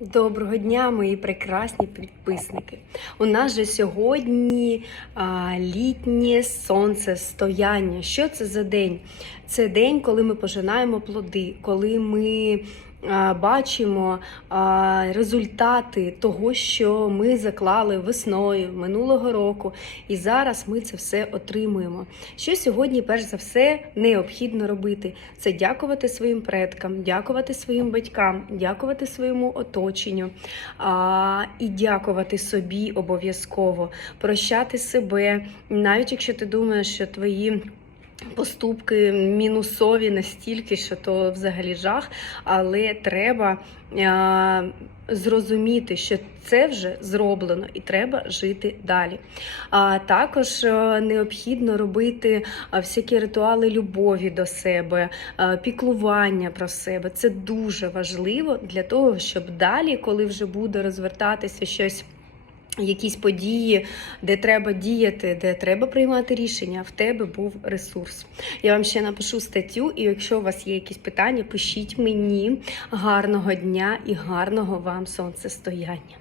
Доброго дня, мої прекрасні підписники. У нас же сьогодні а, літнє сонцестояння. Що це за день? Це день, коли ми пожинаємо плоди, коли ми бачимо результати того, що ми заклали весною минулого року, і зараз ми це все отримуємо. Що сьогодні, перш за все, необхідно робити? Це дякувати своїм предкам, дякувати своїм батькам, дякувати своєму оточенню і дякувати собі обов'язково, прощати себе, навіть якщо ти думаєш, що твої. Поступки мінусові настільки, що то взагалі жах, але треба а, зрозуміти, що це вже зроблено і треба жити далі. А також необхідно робити всякі ритуали любові до себе, піклування про себе. Це дуже важливо для того, щоб далі, коли вже буде розвертатися щось. Якісь події, де треба діяти, де треба приймати рішення, в тебе був ресурс. Я вам ще напишу статтю, і якщо у вас є якісь питання, пишіть мені гарного дня і гарного вам сонцестояння.